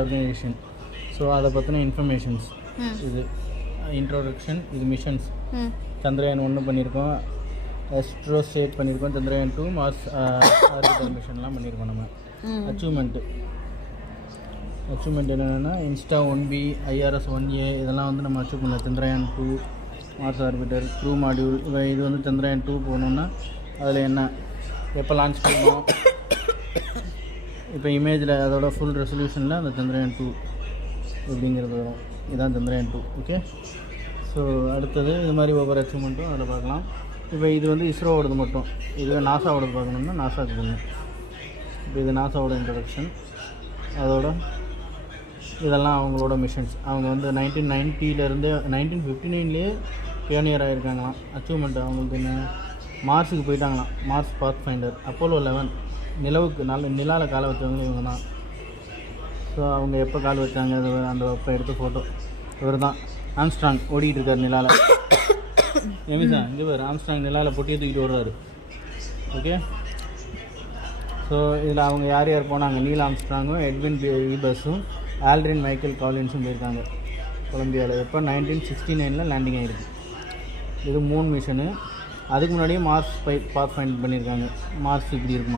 Organisation. So அதை பற்றின informations இது இன்ட்ரோடக்ஷன். இது மிஷன்ஸ். சந்திரயான் 1 பண்ணியிருக்கோம், எஸ்ட்ரோஸ்டேட் பண்ணியிருக்கோம், சந்திரயான் 2 மார்ஸ் ஆர்பிட்டர் மிஷன்லாம் பண்ணியிருக்கோம். நம்ம அச்சீவ்மெண்ட் என்னென்னா இன்ஸ்டா 1B, IRS 1A இதெல்லாம் வந்து நம்ம அச்சீவ் பண்ணலாம். Chandrayaan 2 Mars orbiter crew module இது வந்து சந்திரயான் 2 போகணுன்னா அதில் என்ன எப்போ லான்ச் பண்ணணும், இப்போ இமேஜில் அதோட ஃபுல் ரெசல்யூஷனில் அந்த சந்திரயான் 2 எப்படிங்கிறது வரும். இதுதான் சந்திரயான் 2. ஓகே. ஸோ அடுத்தது இது மாதிரி ஒவ்வொரு அச்சீவ்மெண்ட்டும் அதில் பார்க்கலாம். இப்போ இது வந்து இஸ்ரோவோடது மட்டும். இதுவே நாசாவோடது பார்க்கணுன்னா நாசாவுக்கு போகணும். இப்போ இது நாசாவோட இன்ட்ரடக்ஷன். அதோட இதெல்லாம் அவங்களோட மிஷன்ஸ். அவங்க வந்து 1990 1959 பியோனியர் ஆகிருக்காங்களாம். அச்சீவ்மெண்ட் அவங்களுக்கு என்ன மார்ஸுக்கு போயிட்டாங்களாம். Mars Pathfinder. அப்போலோ 11 நிலவுக்கு நிலாவில் காலை வச்சவங்களும் இவங்க தான். ஸோ அவங்க எப்போ கால் வச்சாங்க அந்த அப்போ எடுத்த ஃபோட்டோ இவர் தான். ஆம்ஸ்ட்ராங் ஓடிக்கிட்டு இருக்கார் நிலாவில். எமிசா இங்கே பேர் ஆம்ஸ்ட்ராங் நிலாவில் பொட்டியை தூக்கிட்டு வருவார். ஓகே. ஸோ இதில் அவங்க யார் யார் போனாங்க, நீல் ஆம்ஸ்ட்ராங்கும் எட்வின் ஈபஸும் ஆல்ட்ரின் மைக்கேல் காலின்ஸும் போயிருக்காங்க கொலம்பியாவில். எப்போ 1969 லேண்டிங் ஆகிருக்கு. இது 3 மிஷனு. அதுக்கு முன்னாடியே மார்ஸ் பாத் ஃபைண்ட் பண்ணியிருக்காங்க. மார்ஸ் இப்படி இருக்குமா.